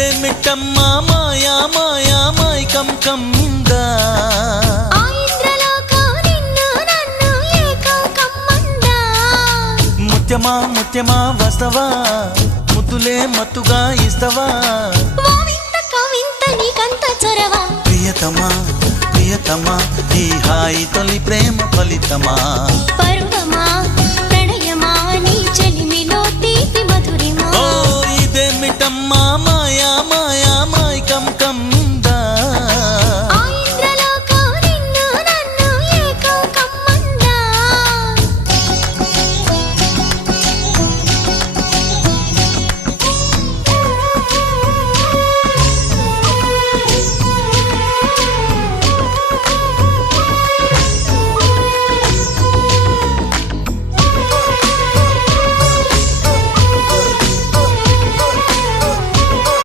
ఇదేమిటమ్మా మాయా మాయా మైకం కమ్మిందా ముత్యమా ముత్యమా వస్తవా ముద్దులే మత్తుగా ఇస్తవా ప్రియతమా ప్రియతమా ఈ హాయి తొలి ప్రేమ ఫలితమా